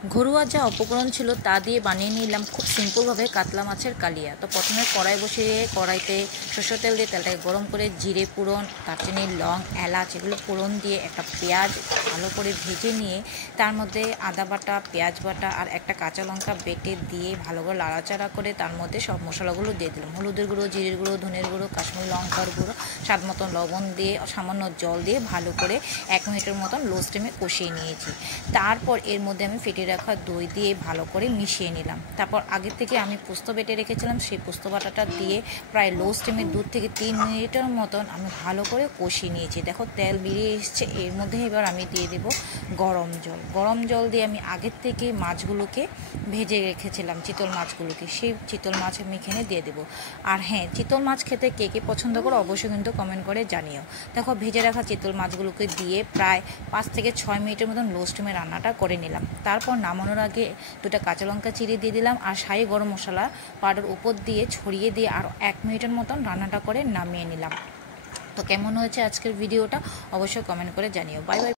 ঘরোয়া যা উপকরণ ছিল তা দিয়ে বানিয়ে নিলাম খুব সিম্পলভাবে কাতলা মাছের কালিয়া। তো প্রথমে কড়াই বসিয়ে কড়াইতে সরষের তেল দিয়ে তেলটাকে গরম করে জিরে ফোড়ন, দারচিনি, লং, এলাচ এগুলো ফোড়ন দিয়ে একটা পেঁয়াজ ভালো করে ভেজে নিয়ে তার মধ্যে আদা বাটা, পেঁয়াজ বাটা আর একটা কাঁচা লঙ্কা বেটে দিয়ে ভালো করে লাড়াচাড়া করে তার মধ্যে সব মশলাগুলো দিয়ে দিলাম। হলুদের গুঁড়ো, জিরের গুঁড়ো, ধনের গুঁড়ো, কাশ্মীরি লঙ্কার গুঁড়ো, স্বাদ মতন লবণ দিয়ে সামান্য জল দিয়ে ভালো করে 1 মিনিটের মতন লো স্টিমে কষিয়ে নিয়েছি। তারপর এর মধ্যে আমি ফেটে রাখা দই দিয়ে ভালো করে মিশিয়ে নিলাম। তারপর আগে থেকে আমি পোস্ত বেটে রেখেছিলাম, সেই পোস্ত বাটাটা দিয়ে প্রায় লো স্টিমে 2 থেকে 3 মিনিটের মতন আমি ভালো করে কষিয়ে নিয়েছি। দেখো তেল বেরিয়ে এসছে। এর মধ্যে এবার আমি দিয়ে দেব গরম জল দিয়ে আমি আগের থেকে মাছগুলোকে ভেজে রেখেছিলাম, চিতল মাছগুলোকে, সেই চিতল মাছ আমি এখানে দিয়ে দেবো। আর হ্যাঁ, চিতল মাছ খেতে কে কে পছন্দ করো অবশ্যই কিন্তু কমেন্ট করে জানিও। দেখো ভেজে রাখা চিতল মাছগুলোকে দিয়ে প্রায় 5 থেকে 6 মিনিটের মতন লো স্টিমে রান্নাটা করে নিলাম। তারপর নামানোর আগে 2টা কাঁচা লঙ্কা চিড়ে দিয়ে দিলাম আর শাহি গরম মশলা পাউডার উপর দিয়ে ছড়িয়ে দিয়ে আরও 1 মিনিটের মতন রান্নাটা করে নামিয়ে নিলাম। তো কেমন হয়েছে আজকের ভিডিওটা অবশ্যই কমেন্ট করে জানিও। Bye bye.